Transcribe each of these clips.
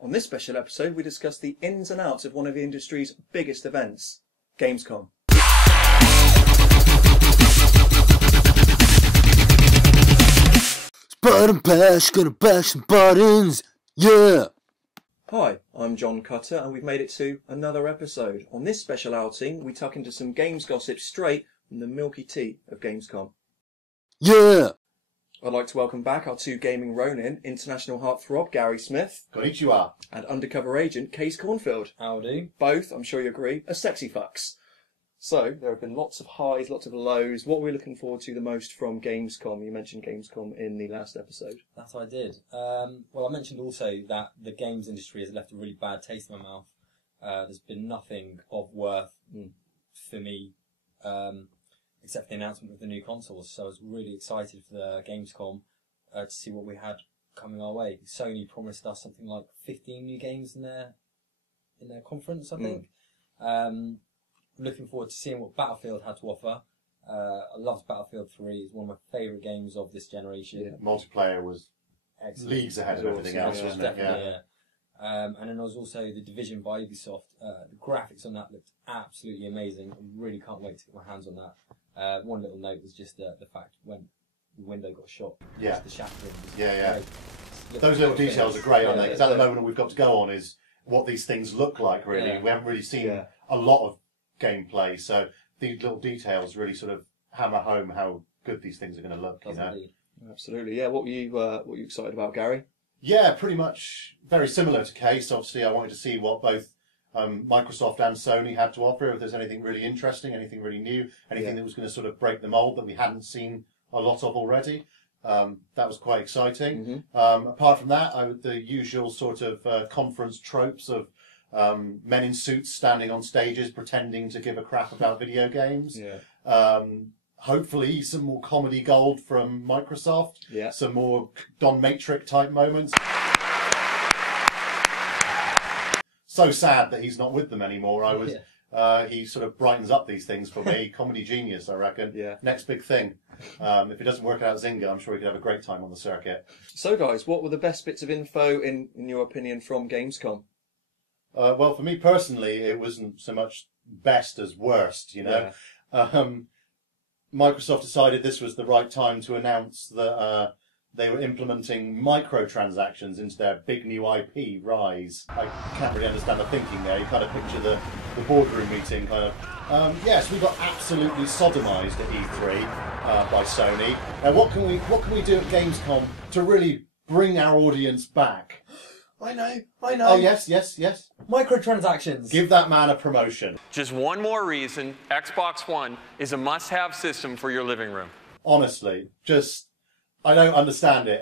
On this special episode, we discuss the ins and outs of one of the industry's biggest events, Gamescom. Button bash, gonna bash some buttons, yeah! Hi, I'm John Cutter, and we've made it to another episode. On this special outing, we tuck into some games gossip straight from the milky tea of Gamescom. Yeah! I'd like to welcome back our two gaming Ronin, international heartthrob Gary Smith, Konnichiwa. and undercover agent Case Cornfield. Howdy. Both, I'm sure you agree, are sexy fucks. So, there have been lots of highs, lots of lows. What are we looking forward to the most from Gamescom? You mentioned Gamescom in the last episode. That I did. Well, I mentioned also that the games industry has left a really bad taste in my mouth. There's been nothing of worth for me, except for the announcement of the new consoles. So I was really excited for the Gamescom to see what we had coming our way. Sony promised us something like 15 new games in their conference, I think. Looking forward to seeing what Battlefield had to offer. I loved Battlefield 3. It's one of my favourite games of this generation. Yeah, multiplayer was Excellent. leagues ahead of everything else, wasn't it? Definitely, yeah. And then there was also The Division by Ubisoft. The graphics on that looked absolutely amazing. I really can't wait to get my hands on that. One little note was just the fact when the window got shot. Yeah. Just the shattering. Yeah. Great. Those little details are great, aren't they? Yeah, Because at the moment we've got to go on is what these things look like, really. Yeah. We haven't really seen a lot of gameplay, so these little details really sort of hammer home how good these things are going to look, you know? Indeed. Absolutely, yeah. What were you excited about, Gary? Yeah, pretty much very similar to Case. Obviously, I wanted to see what both Microsoft and Sony had to offer, if there's anything really interesting, anything really new, anything that was going to sort of break the mould that we hadn't seen a lot of already. That was quite exciting. Apart from that, the usual sort of conference tropes of men in suits standing on stages pretending to give a crap about video games. Hopefully some more comedy gold from Microsoft. Yeah. Some more Don Matrix type moments. So sad that he's not with them anymore. He sort of brightens up these things for me. Comedy genius, I reckon. Yeah. Next big thing. If it doesn't work out Zynga, I'm sure he could have a great time on the circuit. So, guys, what were the best bits of info, in your opinion, from Gamescom? Well, for me personally, it wasn't so much best as worst, you know. Microsoft decided this was the right time to announce that they were implementing microtransactions into their big new IP, Rise. I can't really understand the thinking there. You kind of picture the boardroom meeting kind of. Yes, we got absolutely sodomized at E3 by Sony. Now, what can we do at Gamescom to really bring our audience back? I know. Oh, yes. Microtransactions. Give that man a promotion. Just one more reason Xbox One is a must-have system for your living room. Honestly, I don't understand it.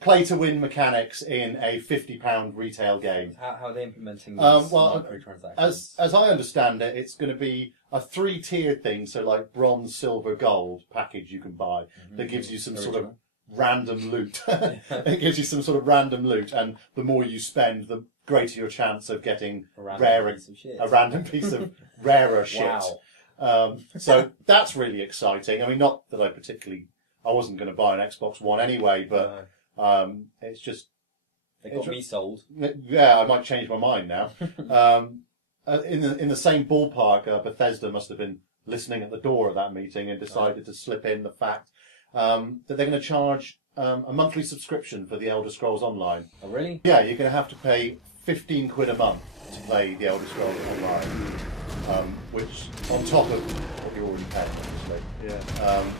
Play-to-win mechanics in a £50 retail game. How are they implementing these microtransactions? As I understand it, it's going to be a 3-tiered thing, so like bronze, silver, gold package you can buy that gives you some sort of random loot. It gives you some sort of random loot, and the more you spend, the greater your chance of getting a random piece of rarer shit. Wow. So that's really exciting. I mean, not that I wasn't going to buy an Xbox One anyway, but it's just... They got me sold. Yeah, I might change my mind now. In the same ballpark, Bethesda must have been listening at the door at that meeting and decided to slip in the fact that they're going to charge a monthly subscription for the Elder Scrolls Online. Oh, really? Yeah, you're going to have to pay £15 a month to play the Elder Scrolls Online, which on top of what you're already paying, obviously.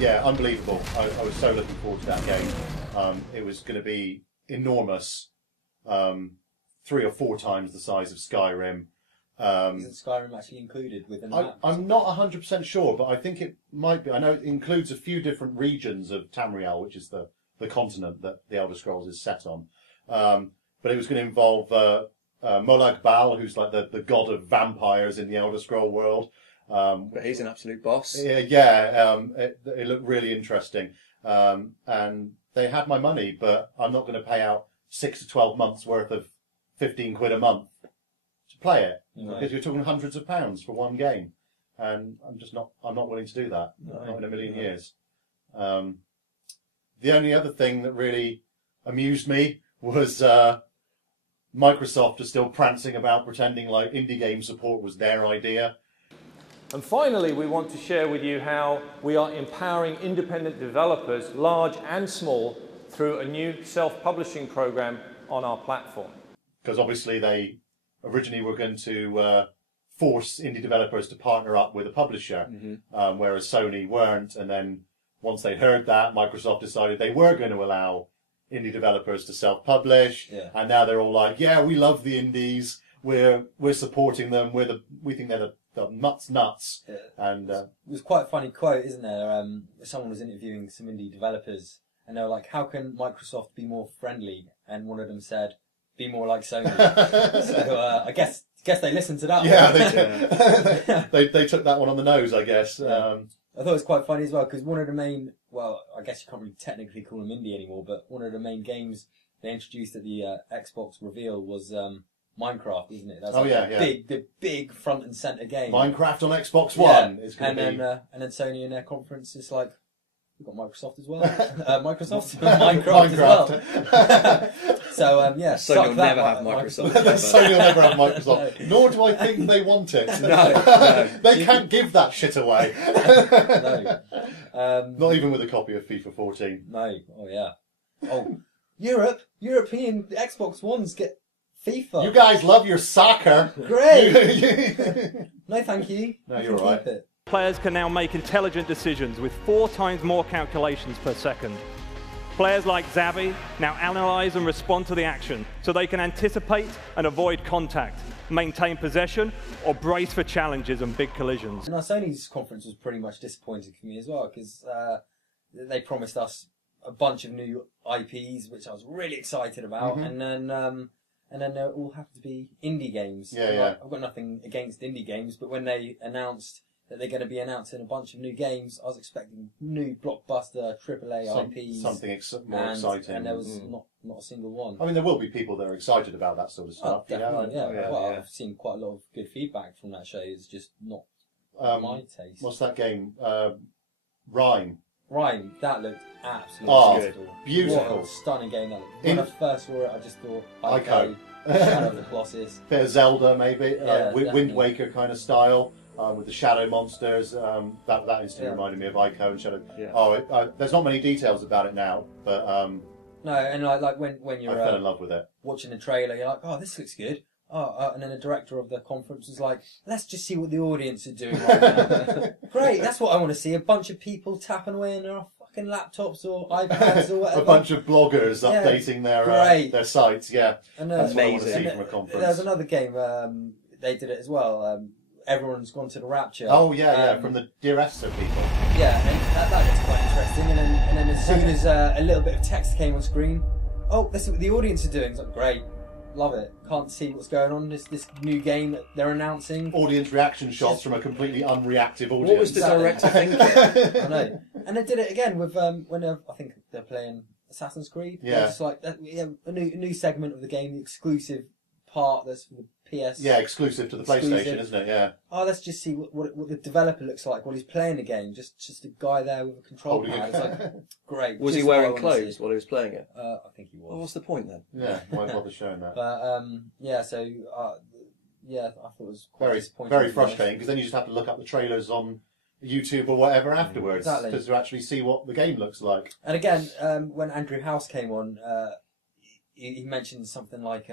Yeah, unbelievable. I was so looking forward to that game. It was going to be enormous, 3 or 4 times the size of Skyrim. Isn't Skyrim actually included within that? I'm not 100% sure, but I think it might be. I know it includes a few different regions of Tamriel, which is the continent that the Elder Scrolls is set on. But it was going to involve Molag Bal, who's like the god of vampires in the Elder Scroll world. But he's an absolute boss. It looked really interesting. And they had my money, but I'm not going to pay out 6 to 12 months worth of £15 a month to play it. No. Because you're talking hundreds of pounds for one game. And I'm not willing to do that. No. Not in a million years. The only other thing that really amused me was Microsoft are still prancing about pretending like indie game support was their idea. And finally, we want to share with you how we are empowering independent developers, large and small, through a new self-publishing program on our platform. Because obviously they originally were going to force indie developers to partner up with a publisher, whereas Sony weren't. And then once they heard that, Microsoft decided they were going to allow indie developers to self-publish. Yeah. And now they're all like, yeah, we love the indies. We're supporting them. We think they're the nuts. Yeah. And It was quite a funny quote, isn't there? Someone was interviewing some indie developers, and they were like, "How can Microsoft be more friendly?" And one of them said, "Be more like Sony." So I guess they listened to that. yeah, they took that one on the nose, I guess. Yeah. I thought it was quite funny as well, because one of the main, well, I guess you can't really technically call them indie anymore, but one of the main games they introduced at the Xbox reveal was Minecraft, isn't it? That's the big front and center game. Minecraft on Xbox One is going to be. And then Sony in their conference is like, we've got Microsoft as well. Minecraft as well. So yeah, Sony will never have Microsoft. Sony will never have Microsoft. No. Nor do I think they want it. No. They can't give that shit away. No. Not even with a copy of FIFA 14. No. Oh yeah. Oh, European Xbox Ones get FIFA. You guys love your soccer. Great. No, thank you. No, you're all right. Players can now make intelligent decisions with 4 times more calculations per second. Players like Xavi now analyse and respond to the action so they can anticipate and avoid contact, maintain possession, or brace for challenges and big collisions. And Sony's conference was pretty much disappointing for me as well, because they promised us a bunch of new IPs, which I was really excited about, and then they all have to be indie games. Yeah. I've got nothing against indie games, but when they announced that they're going to be announcing a bunch of new games, I was expecting new blockbuster AAA IPs. Something more exciting. And there was not a single one. I mean, there will be people that are excited about that sort of stuff. Definitely, yeah. Well, yeah. I've seen quite a lot of good feedback from that show. It's just not my taste. What's that game? Rhyme. Rhyme, that looked absolutely beautiful. What a stunning game that looked. When I first saw it, I just thought, Ico. Shadow of the Colossus. Bit of Zelda, maybe. Yeah, Wind Waker kind of style. With the shadow monsters, that instantly reminded me of Ico and Shadow. Yeah. There's not many details about it now, but no, and like when you're I fell in love with it. Watching the trailer, you're like, oh, this looks good. And then the director of the conference was like, let's just see what the audience are doing right now. Great, that's what I want to see. A bunch of people tapping away on their fucking laptops or iPads or whatever. A bunch of bloggers updating their sites. Yeah, and, that's what I want to see from a conference. There's another game. They did it as well. Everyone's gone to the Rapture. Oh yeah, from the Dear Esther people. Yeah, and that looks quite interesting. And then as soon as a little bit of text came on screen, oh, this is what the audience are doing. It's like, great, love it. Can't see what's going on. This new game that they're announcing. Audience reaction shots from a completely unreactive audience. What was the director thinking? I know. And they did it again with when I think they're playing Assassin's Creed. Yeah. Just like a new segment of the game, the exclusive part that's for the PS. Yeah, exclusive to the PlayStation, isn't it? Yeah. Oh, let's just see what the developer looks like while he's playing the game. Just a guy there with a control pad. It's like, great. Was he wearing clothes while he was playing it? I think he was. Well, what's the point then? Yeah, why bother showing that? But so I thought it was quite disappointing. Very frustrating, because then you just have to look up the trailers on YouTube or whatever afterwards to actually see what the game looks like. And again, when Andrew House came on, he mentioned something like,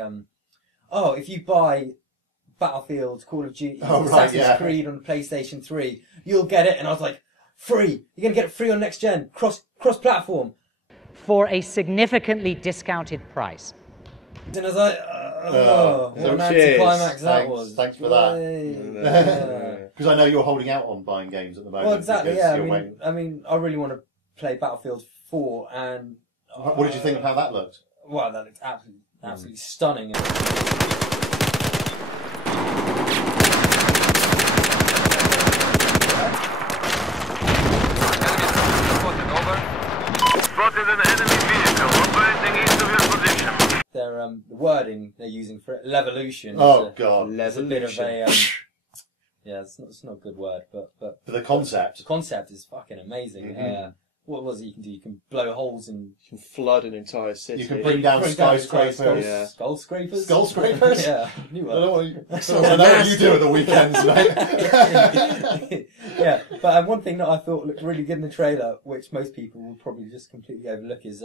oh, if you buy Battlefield, Call of Duty, Assassin's Creed on PlayStation 3, you'll get it. And I was like, free! You're going to get it free on next gen, cross-platform. For a significantly discounted price. And I was like, what an anticlimax that was. Thanks for that. Because I know you're holding out on buying games at the moment. Well, exactly, yeah. I mean, I really want to play Battlefield 4, and... what did you think of how that looked? Well, that looked absolutely stunning. Spotted an enemy vehicle operating east of your position. The wording they're using for it, Levolution. God. It's a bit of a... yeah, it's not a good word, but the concept. The concept is fucking amazing. what was it you can do? You can blow holes in. You can flood an entire city. You can bring down skyscrapers. Yeah. Skull scrapers. Skull scrapers? Yeah. I don't know what you do at the weekends, mate. Yeah, but one thing that I thought looked really good in the trailer, which most people will probably just completely overlook, is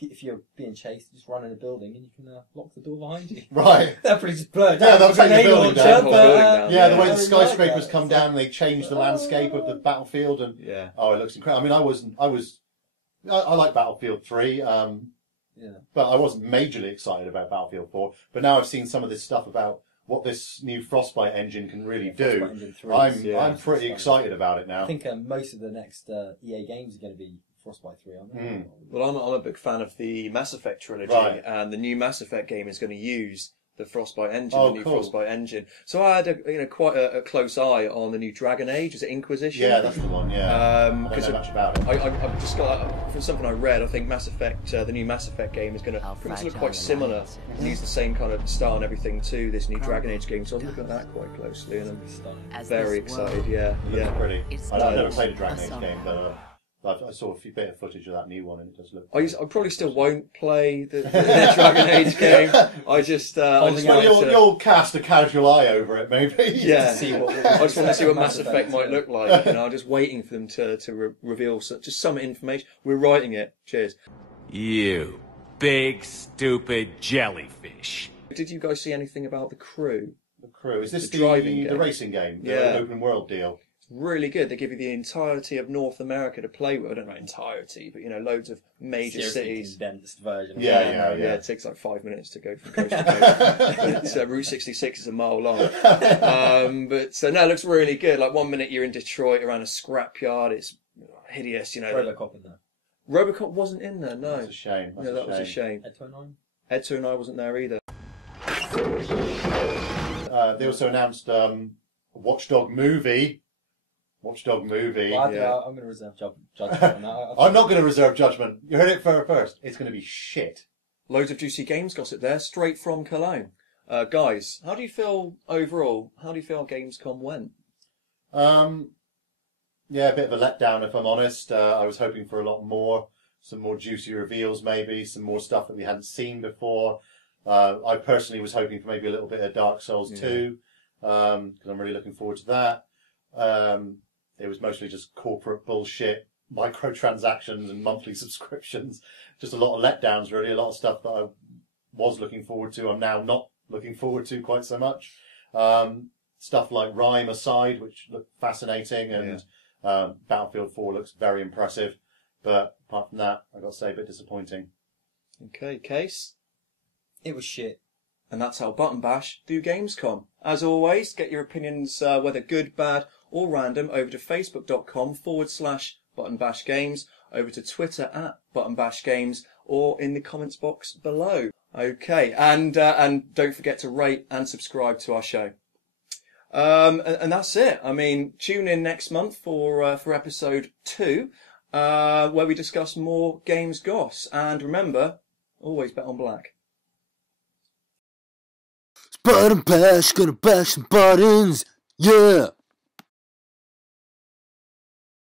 if you're being chased, just run in a building and you can lock the door behind you. Right. They'll probably just blow it down. Yeah, they'll take the building down. Yeah, the way the I really skyscrapers like that. come down, and they change the landscape of the battlefield, and Yeah. oh, it looks incredible. I mean, I like Battlefield 3, but I wasn't majorly excited about Battlefield 4. But now I've seen some of this stuff about what this new Frostbite engine can really do. Frostbite Engine 3 I'm pretty excited about it now. I think most of the next EA games are going to be Frostbite 3, aren't they? Well, I'm a big fan of the Mass Effect trilogy, Right. and the new Mass Effect game is going to use the Frostbite engine, Oh, the new cool. Frostbite engine. So I had quite a close eye on the new Dragon Age. Is it Inquisition? Yeah, that's the one. Yeah, I don't know much about it. I've just got from something I read. I think Mass Effect, the new Mass Effect game, is going to look quite similar and use the same kind of style and everything to this new Dragon Age game. So I'm looking at that quite closely, and I'm very excited. Yeah, It looks pretty. I've No, never it's played a Dragon Age game, but I saw a bit of footage of that new one, and it does look. I probably still won't play the Dragon Age game. I just You'll cast a casual eye over it, maybe. Yeah, see what I just want to see what Mass Effect might look like. I'm just waiting for them to reveal just some information. We're writing it. Cheers. You big stupid jellyfish. Did you guys see anything about the crew? The crew. Is this The driving the game. racing game? Yeah. The open world deal. Really good. They give you the entirety of North America to play with. I don't know entirety, but loads of major Seriously cities. condensed version. Yeah. It takes like 5 minutes to go from coast to coast. Route 66 is a mile long. But no, it looks really good. Like 1 minute you're in Detroit around a scrapyard. It's hideous, Robocop in there. Robocop wasn't in there, no. That's a shame. No, that was a shame. Ed 29? Ed 2 and I wasn't there either. They also announced Watchdog movie. Watchdog movie. Well, I'm going to reserve judgment on that. I'm not going to reserve judgment. You heard it first. It's going to be shit. Loads of juicy games gossip there, straight from Cologne. Guys, how do you feel overall? How do you feel Gamescom went? Yeah, a bit of a letdown if I'm honest. I was hoping for a lot more. Some more juicy reveals maybe. Some more stuff that we hadn't seen before. I personally was hoping for maybe a little bit of Dark Souls 2. Because I'm really looking forward to that. It was mostly just corporate bullshit, microtransactions and monthly subscriptions. Just a lot of letdowns, really. A lot of stuff that I was looking forward to, I'm now not looking forward to quite so much. Stuff like Rhyme aside, which looked fascinating, and Battlefield 4 looks very impressive. But apart from that, I've got to say, a bit disappointing. Okay, Case? It was shit. And that's how Button Bash do Gamescom. As always, get your opinions, whether good, bad, or random, over to facebook.com/Button Bash Games, over to Twitter @Button Bash Games, or in the comments box below. Okay, and don't forget to rate and subscribe to our show. And that's it. I mean, tune in next month for episode 2, where we discuss more games goss. And remember, always bet on black. Button bash, gonna bash some buttons, yeah!